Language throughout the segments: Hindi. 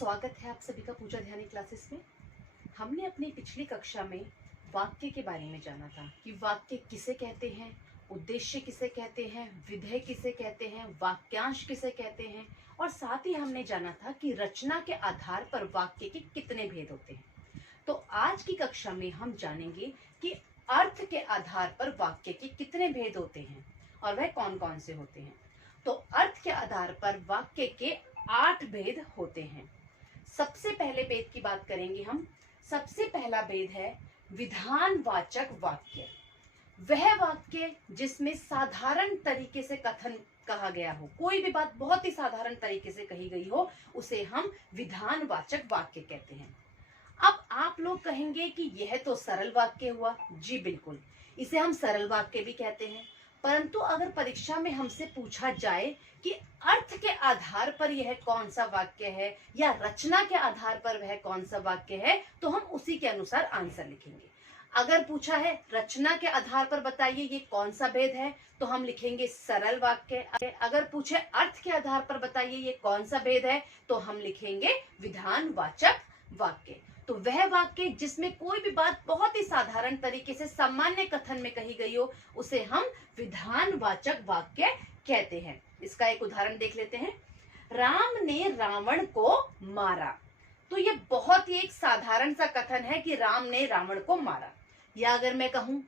स्वागत है आप सभी का पूजा ध्यानी क्लासेस में। हमने अपनी पिछली कक्षा में वाक्य के बारे में जाना था कि वाक्य किसे कहते हैं, उद्देश्य किसे कहते हैं, विधेय किसे कहते हैं, वाक्यांश किसे कहते हैं, और साथ ही हमने जाना था कि रचना के आधार पर वाक्य के कितने भेद होते हैं। तो आज की कक्षा में हम जानेंगे कि अर्थ के आधार पर वाक्य के कितने भेद होते हैं और वह कौन कौन से होते हैं। तो अर्थ के आधार पर वाक्य के 8 भेद होते हैं। सबसे पहले भेद की बात करेंगे हम। सबसे पहला भेद है विधानवाचक वाक्य। वह वाक्य जिसमें साधारण तरीके से कथन कहा गया हो, कोई भी बात बहुत ही साधारण तरीके से कही गई हो, उसे हम विधानवाचक वाक्य कहते हैं। अब आप लोग कहेंगे कि यह तो सरल वाक्य हुआ। जी बिल्कुल, इसे हम सरल वाक्य भी कहते हैं। परंतु अगर परीक्षा में हमसे पूछा जाए कि अर्थ के आधार पर यह कौन सा वाक्य है या रचना के आधार पर वह कौन सा वाक्य है, तो हम उसी के अनुसार आंसर लिखेंगे। अगर पूछा है रचना के आधार पर बताइए ये कौन सा भेद है, तो हम लिखेंगे सरल वाक्य। अगर पूछे अर्थ के आधार पर बताइए ये कौन सा भेद है, तो हम लिखेंगे विधानवाचक वाक्य। तो वह वाक्य जिसमें कोई भी बात बहुत ही साधारण तरीके से सामान्य कथन में कही गई हो, उसे हम विधानवाचक वाक्य कहते हैं। इसका एक उदाहरण देख लेते हैं। राम ने रावण को मारा। तो ये बहुत ही एक साधारण सा कथन है कि राम ने रावण को मारा। या अगर मैं कहूं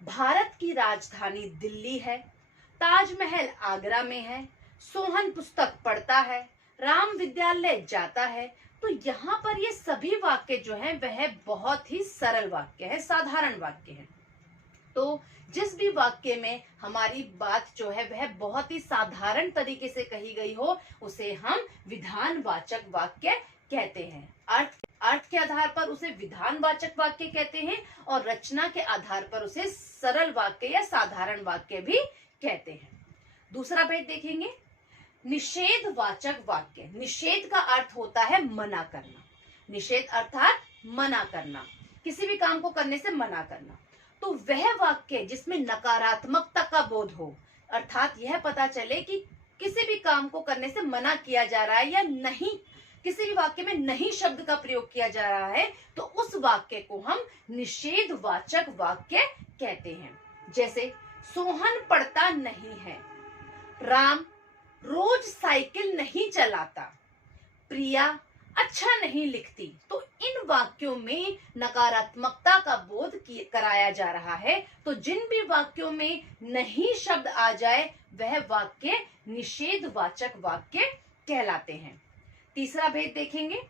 भारत की राजधानी दिल्ली है, ताजमहल आगरा में है, सोहन पुस्तक पढ़ता है, राम विद्यालय जाता है, तो यहाँ पर ये सभी वाक्य जो हैं वह बहुत ही सरल वाक्य है, साधारण वाक्य है। तो जिस भी वाक्य में हमारी बात जो है वह बहुत ही साधारण तरीके से कही गई हो, उसे हम विधानवाचक वाक्य कहते हैं। अर्थ के आधार पर उसे विधानवाचक वाक्य कहते हैं और रचना के आधार पर उसे सरल वाक्य या साधारण वाक्य भी कहते हैं। दूसरा भेद देखेंगे, निषेधवाचक वाक्य। निषेध का अर्थ होता है मना करना। निषेध अर्थात मना करना, किसी भी काम को करने से मना करना। तो वह वाक्य जिसमें नकारात्मकता का बोध हो, अर्थात यह पता चले कि किसी भी काम को करने से मना किया जा रहा है या नहीं, किसी भी वाक्य में नहीं शब्द का प्रयोग किया जा रहा है, तो उस वाक्य को हम निषेधवाचक वाक्य कहते हैं। जैसे सोहन पढ़ता नहीं है, राम रोज साइकिल नहीं चलाता, प्रिया अच्छा नहीं लिखती। तो इन वाक्यों में नकारात्मकता का बोध कराया जा रहा है। तो जिन भी वाक्यों में नहीं शब्द आ जाए वह वाक्य निषेधवाचक वाक्य कहलाते हैं। तीसरा भेद देखेंगे,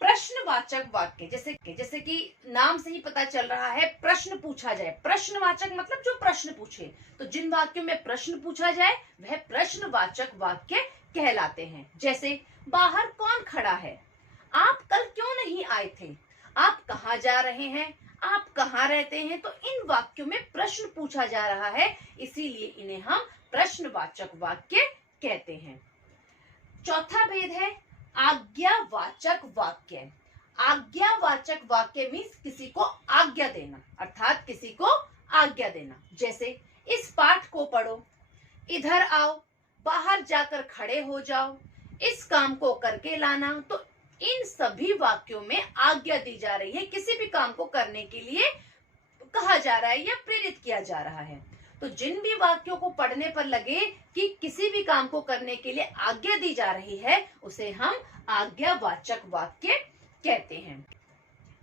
प्रश्नवाचक वाक्य। जैसे कि नाम से ही पता चल रहा है प्रश्न पूछा जाए। प्रश्नवाचक मतलब जो प्रश्न पूछे। तो जिन वाक्यों में प्रश्न पूछा जाए वह प्रश्नवाचक वाक्य कहलाते हैं। जैसे बाहर कौन खड़ा है, आप कल क्यों नहीं आए थे, आप कहाँ जा रहे हैं, आप कहाँ रहते हैं। तो इन वाक्यों में प्रश्न पूछा जा रहा है, इसीलिए इन्हें हम प्रश्नवाचक वाक्य कहते हैं। चौथा भेद है आज्ञावाचक वाक्य। आज्ञावाचक वाक्य मीन्स किसी को आज्ञा देना, अर्थात किसी को आज्ञा देना। जैसे इस पाठ को पढ़ो, इधर आओ, बाहर जाकर खड़े हो जाओ, इस काम को करके लाना। तो इन सभी वाक्यों में आज्ञा दी जा रही है, किसी भी काम को करने के लिए कहा जा रहा है या प्रेरित किया जा रहा है। तो जिन भी वाक्यों को पढ़ने पर लगे कि किसी भी काम को करने के लिए आज्ञा दी जा रही है, उसे हम आज्ञावाचक वाक्य कहते हैं।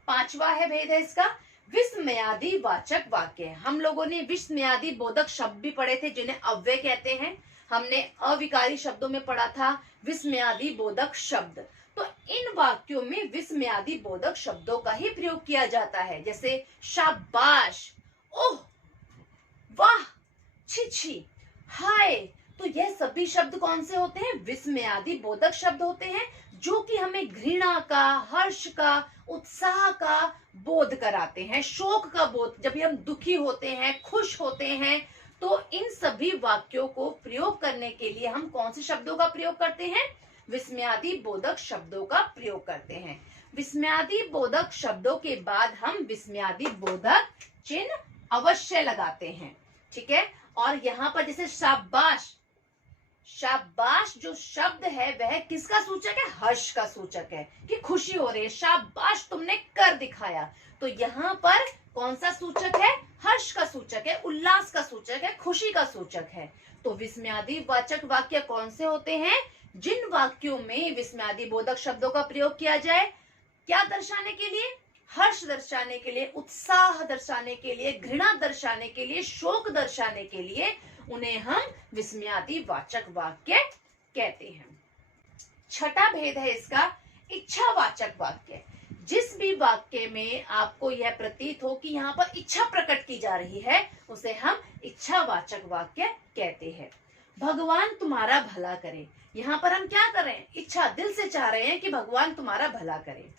पांचवा है भेद है इसका विस्मयादि वाचक वाक्य। हम लोगों ने विस्मयादि बोधक शब्द भी पढ़े थे जिन्हें अव्यय कहते हैं। हमने अविकारी शब्दों में पढ़ा था विस्मयादि बोधक शब्द। तो इन वाक्यों में विस्मयादि बोधक शब्दों का ही प्रयोग किया जाता है। जैसे शाबाश, ओह, वाह, छी छी, हाय। तो यह सभी शब्द कौन से होते हैं? विस्मयादि बोधक शब्द होते हैं, जो कि हमें घृणा का, हर्ष का, उत्साह का बोध कराते हैं, शोक का बोध। जब हम दुखी होते हैं, खुश होते हैं, तो इन सभी वाक्यों को प्रयोग करने के लिए हम कौन से शब्दों का प्रयोग करते हैं? विस्मयादि बोधक शब्दों का प्रयोग करते हैं। विस्मयादि बोधक शब्दों के बाद हम विस्मयादि बोधक चिन्ह अवश्य लगाते हैं। ठीक है। और यहाँ पर जैसे शाबाश, शाबाश जो शब्द है वह किसका सूचक है? हर्ष का सूचक है, कि खुशी हो रही है, शाबाश तुमने कर दिखाया। तो यहाँ पर कौन सा सूचक है? हर्ष का सूचक है, उल्लास का सूचक है, खुशी का सूचक है। तो विस्मयादि वाचक वाक्य कौन से होते हैं? जिन वाक्यों में विस्मयादि बोधक शब्दों का प्रयोग किया जाए, क्या दर्शाने के लिए? हर्ष दर्शाने के लिए, उत्साह दर्शाने के लिए, घृणा दर्शाने के लिए, शोक दर्शाने के लिए, उन्हें हम विस्मयादि वाचक वाक्य कहते हैं। छठा भेद है इसका इच्छावाचक वाक्य। जिस भी वाक्य में आपको यह प्रतीत हो कि यहाँ पर इच्छा प्रकट की जा रही है, उसे हम इच्छावाचक वाक्य कहते हैं। भगवान तुम्हारा भला करे, यहाँ पर हम क्या कर रहे हैं? इच्छा, दिल से चाह रहे हैं कि भगवान तुम्हारा भला करे।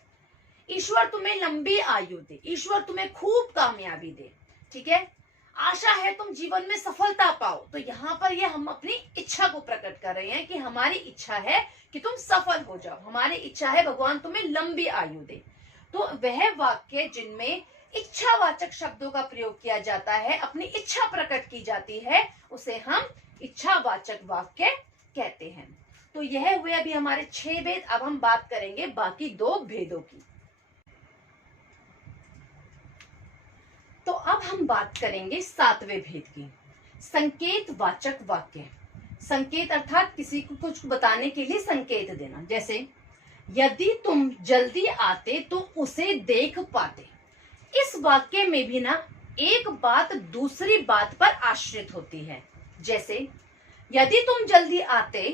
ईश्वर तुम्हें लंबी आयु दे, ईश्वर तुम्हें खूब कामयाबी दे, ठीक है। आशा है तुम जीवन में सफलता पाओ, तो यहाँ पर ये हम अपनी इच्छा को प्रकट कर रहे हैं कि हमारी इच्छा है कि तुम सफल हो जाओ, हमारी इच्छा है भगवान तुम्हें लंबी आयु दे। तो वह वाक्य जिनमें इच्छावाचक शब्दों का प्रयोग किया जाता है, अपनी इच्छा प्रकट की जाती है, उसे हम इच्छावाचक वाक्य कहते हैं। तो यह हुए अभी हमारे 6 भेद। अब हम बात करेंगे बाकी 2 भेदों की। तो अब हम बात करेंगे 7वें भेद की, संकेत वाचक वाक्य। संकेत अर्थात किसी को कुछ बताने के लिए संकेत देना। जैसे यदि तुम जल्दी आते तो उसे देख पाते। इस वाक्य में भी ना एक बात दूसरी बात पर आश्रित होती है। जैसे यदि तुम जल्दी आते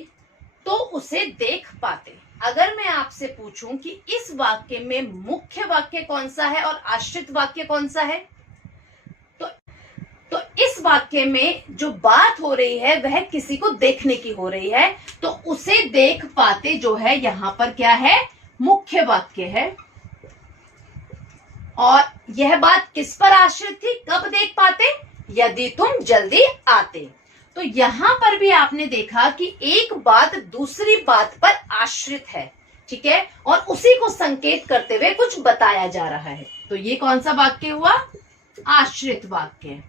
तो उसे देख पाते। अगर मैं आपसे पूछूं कि इस वाक्य में मुख्य वाक्य कौन सा है और आश्रित वाक्य कौन सा है, तो इस वाक्य में जो बात हो रही है वह किसी को देखने की हो रही है, तो उसे देख पाते जो है यहाँ पर क्या है? मुख्य वाक्य है। और यह बात किस पर आश्रित थी? कब देख पाते? यदि तुम जल्दी आते। तो यहाँ पर भी आपने देखा कि एक बात दूसरी बात पर आश्रित है, ठीक है, और उसी को संकेत करते हुए कुछ बताया जा रहा है। तो ये कौन सा वाक्य हुआ? आश्रित वाक्य।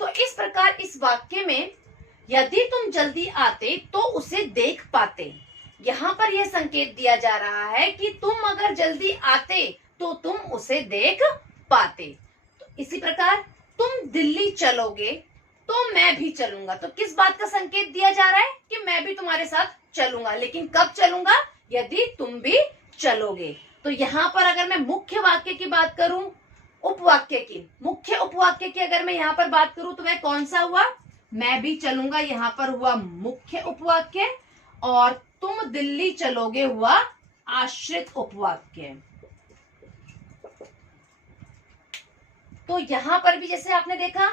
तो इस प्रकार इस वाक्य में यदि तुम जल्दी आते तो उसे देख पाते, यहाँ पर यह संकेत दिया जा रहा है कि तुम अगर जल्दी आते तो तुम उसे देख पाते। तो इसी प्रकार तुम दिल्ली चलोगे तो मैं भी चलूंगा। तो किस बात का संकेत दिया जा रहा है? कि मैं भी तुम्हारे साथ चलूंगा, लेकिन कब चलूंगा? यदि तुम भी चलोगे। तो यहाँ पर अगर मैं मुख्य वाक्य की बात करूं, उपवाक्य की, मुख्य उपवाक्य की अगर मैं यहाँ पर बात करूं तो वह कौन सा हुआ? मैं भी चलूंगा, यहाँ पर हुआ मुख्य उपवाक्य, और तुम दिल्ली चलोगे हुआ आश्रित उपवाक्य। तो यहाँ पर भी जैसे आपने देखा,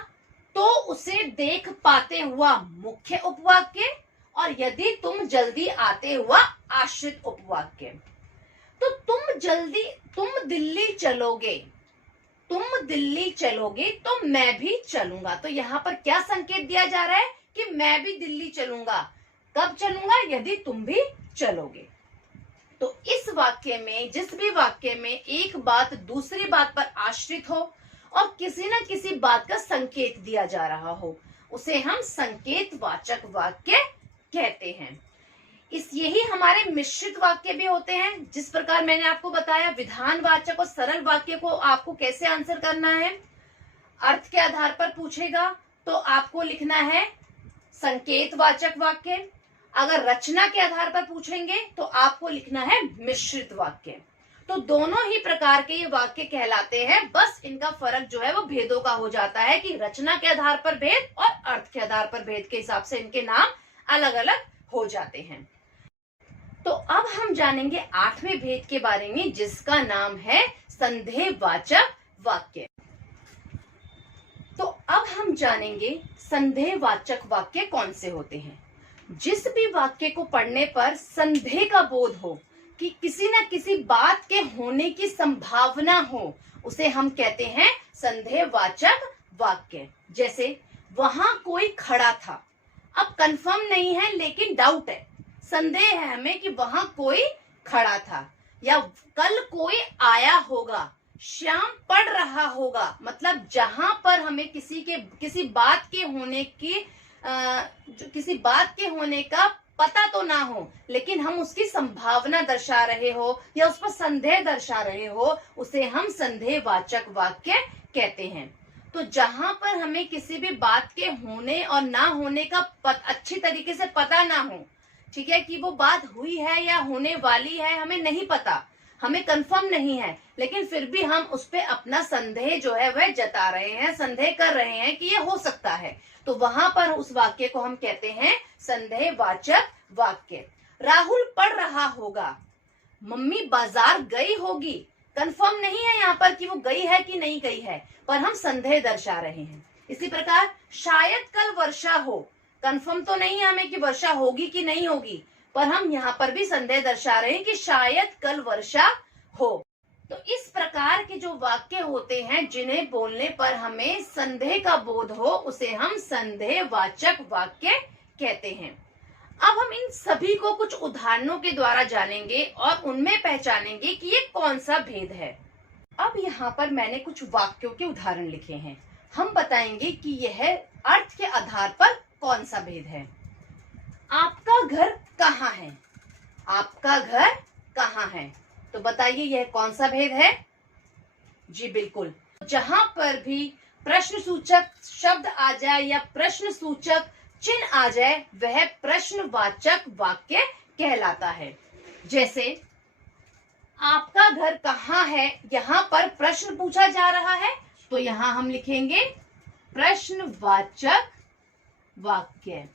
तो उसे देख पाते हुआ मुख्य उपवाक्य, और यदि तुम जल्दी आते हुआ आश्रित उपवाक्य। तो तुम दिल्ली चलोगे, तुम दिल्ली चलोगे तो मैं भी चलूंगा। तो यहाँ पर क्या संकेत दिया जा रहा है? कि मैं भी दिल्ली चलूंगा। कब चलूंगा? यदि तुम भी चलोगे। तो इस वाक्य में, जिस भी वाक्य में एक बात दूसरी बात पर आश्रित हो और किसी न किसी बात का संकेत दिया जा रहा हो, उसे हम संकेत वाचक वाक्य कहते हैं। यही हमारे मिश्रित वाक्य भी होते हैं। जिस प्रकार मैंने आपको बताया विधान वाचक और सरल वाक्य को आपको कैसे आंसर करना है, अर्थ के आधार पर पूछेगा तो आपको लिखना है संकेत वाचक वाक्य। अगर रचना के आधार पर पूछेंगे तो आपको लिखना है मिश्रित वाक्य। तो दोनों ही प्रकार के ये वाक्य कहलाते हैं, बस इनका फर्क जो है वो भेदों का हो जाता है कि रचना के आधार पर भेद और अर्थ के आधार पर भेद के हिसाब से इनके नाम अलग अलग हो जाते हैं। तो अब हम जानेंगे 8वें भेद के बारे में, जिसका नाम है संदेहवाचक वाक्य। तो अब हम जानेंगे संदेहवाचक वाक्य कौन से होते हैं। जिस भी वाक्य को पढ़ने पर संदेह का बोध हो कि किसी न किसी बात के होने की संभावना हो, उसे हम कहते हैं संदेहवाचक वाक्य। जैसे वहां कोई खड़ा था, अब कंफर्म नहीं है लेकिन डाउट है, संदेह है हमें कि वहां कोई खड़ा था, या कल कोई आया होगा, शाम पड़ रहा होगा। मतलब जहां पर हमें किसी बात के होने की जो किसी बात के होने का पता तो ना हो, लेकिन हम उसकी संभावना दर्शा रहे हो या उस पर संदेह दर्शा रहे हो, उसे हम संदेहवाचक वाक्य कहते हैं। तो जहां पर हमें किसी भी बात के होने और ना होने का अच्छी तरीके से पता ना हो, ठीक है, कि वो बात हुई है या होने वाली है, हमें नहीं पता, हमें कंफर्म नहीं है, लेकिन फिर भी हम उस पर अपना संदेह जो है वह जता रहे हैं, संदेह कर रहे हैं कि ये हो सकता है, तो वहां पर उस वाक्य को हम कहते हैं संदेहवाचक वाक्य। राहुल पढ़ रहा होगा, मम्मी बाजार गई होगी, कंफर्म नहीं है यहाँ पर कि वो गई है कि नहीं गई है, पर हम संदेह दर्शा रहे हैं। इसी प्रकार शायद कल वर्षा हो, कंफर्म तो नहीं है हमें कि वर्षा होगी कि नहीं होगी, पर हम यहाँ पर भी संदेह दर्शा रहे हैं कि शायद कल वर्षा हो। तो इस प्रकार के जो वाक्य होते हैं जिन्हें बोलने पर हमें संदेह का बोध हो, उसे हम संदेहवाचक वाक्य कहते हैं। अब हम इन सभी को कुछ उदाहरणों के द्वारा जानेंगे और उनमें पहचानेंगे कि ये कौन सा भेद है। अब यहाँ पर मैंने कुछ वाक्यों के उदाहरण लिखे हैं, हम बताएंगे कि यह अर्थ के आधार पर कौन सा भेद है। आपका घर कहाँ है, आपका घर कहाँ है, तो बताइए यह कौन सा भेद है। जी बिल्कुल, जहां पर भी प्रश्नसूचक शब्द आ जाए या प्रश्नसूचक चिन्ह आ जाए वह प्रश्नवाचक वाक्य कहलाता है। जैसे आपका घर कहाँ है, यहाँ पर प्रश्न पूछा जा रहा है, तो यहाँ हम लिखेंगे प्रश्नवाचक वाक्य।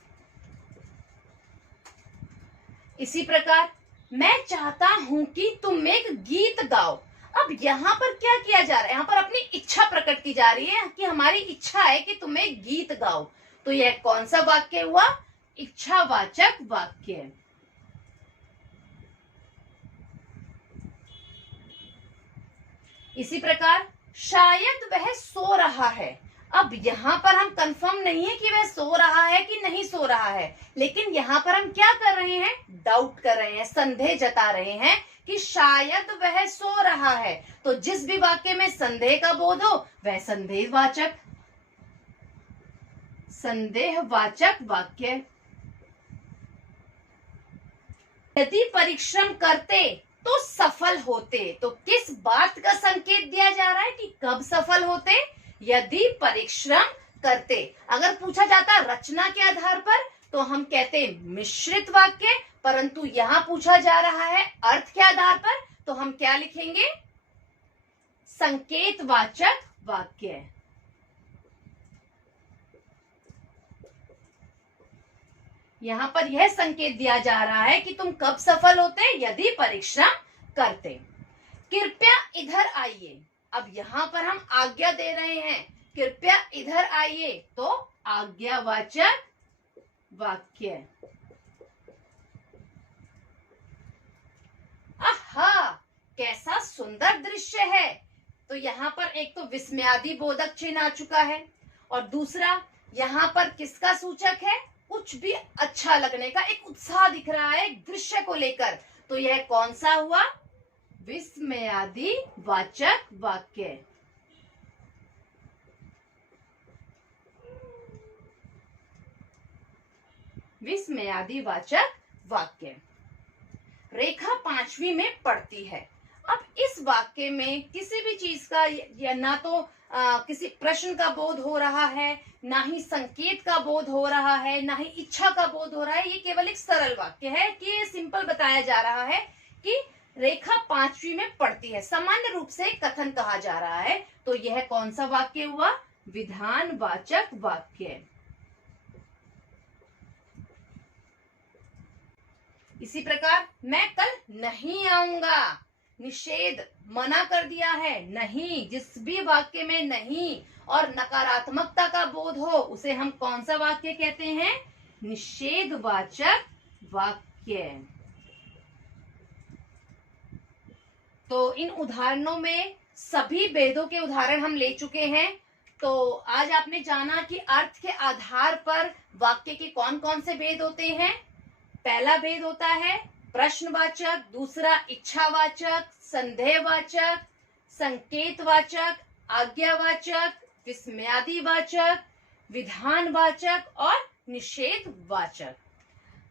इसी प्रकार मैं चाहता हूं कि तुम एक गीत गाओ। अब यहाँ पर क्या किया जा रहा है, यहाँ पर अपनी इच्छा प्रकट की जा रही है कि हमारी इच्छा है कि तुम एक गीत गाओ, तो यह कौन सा वाक्य हुआ, इच्छावाचक वाक्य। इसी प्रकार शायद वह सो रहा है। अब यहाँ पर हम कंफर्म नहीं है कि वह सो रहा है कि नहीं सो रहा है, लेकिन यहाँ पर हम क्या कर रहे हैं, डाउट कर रहे हैं, संदेह जता रहे हैं कि शायद वह सो रहा है। तो जिस भी वाक्य में संदेह का बोध हो वह संदेहवाचक वाक्य। यदि परिश्रम करते तो सफल होते, तो किस बात का संकेत दिया जा रहा है कि कब सफल होते, यदि परिश्रम करते। अगर पूछा जाता रचना के आधार पर तो हम कहते मिश्रित वाक्य, परंतु यहाँ पूछा जा रहा है अर्थ के आधार पर, तो हम क्या लिखेंगे, संकेतवाचक वाक्य। यहाँ पर यह संकेत दिया जा रहा है कि तुम कब सफल होते, यदि परिश्रम करते। कृपया इधर आइए, अब यहाँ पर हम आज्ञा दे रहे हैं, कृपया इधर आइए, तो आज्ञावाचक वाक्य। आहा कैसा सुंदर दृश्य है, तो यहाँ पर एक तो विस्मयादि बोधक चिन्ह आ चुका है, और दूसरा यहाँ पर किसका सूचक है, कुछ भी अच्छा लगने का एक उत्साह दिख रहा है एक दृश्य को लेकर, तो यह कौन सा हुआ, विस्मयादि वाचक वाक्य। विस्मयादि वाचक वाक्य। रेखा 5वीं में पढ़ती है। अब इस वाक्य में किसी भी चीज का या ना तो किसी प्रश्न का बोध हो रहा है, ना ही संकेत का बोध हो रहा है, ना ही इच्छा का बोध हो रहा है, ये केवल एक सरल वाक्य है कि ये सिंपल बताया जा रहा है कि रेखा 5वीं में पढ़ती है, सामान्य रूप से कथन कहा जा रहा है, तो यह कौन सा वाक्य हुआ, विधानवाचक वाक्य। इसी प्रकार मैं कल नहीं आऊंगा, निषेध मना कर दिया है, नहीं, जिस भी वाक्य में नहीं और नकारात्मकता का बोध हो उसे हम कौन सा वाक्य कहते हैं, निषेधवाचक वाक्य। तो इन उदाहरणों में सभी भेदों के उदाहरण हम ले चुके हैं। तो आज आपने जाना कि अर्थ के आधार पर वाक्य के कौन कौन से भेद होते हैं। पहला भेद होता है प्रश्नवाचक, दूसरा इच्छावाचक, संदेहवाचक, संकेतवाचक, आज्ञावाचक, विस्मयादिवाचक, विधानवाचक और निषेधवाचक।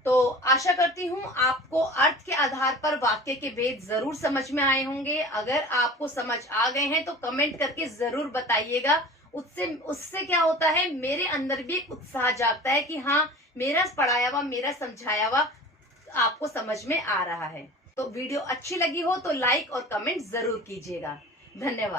तो आशा करती हूँ आपको अर्थ के आधार पर वाक्य के भेद जरूर समझ में आए होंगे। अगर आपको समझ आ गए हैं तो कमेंट करके जरूर बताइएगा। उससे क्या होता है, मेरे अंदर भी एक उत्साह जागता है कि हाँ, मेरा पढ़ाया हुआ, मेरा समझाया हुआ आपको समझ में आ रहा है। तो वीडियो अच्छी लगी हो तो लाइक और कमेंट जरूर कीजिएगा। धन्यवाद।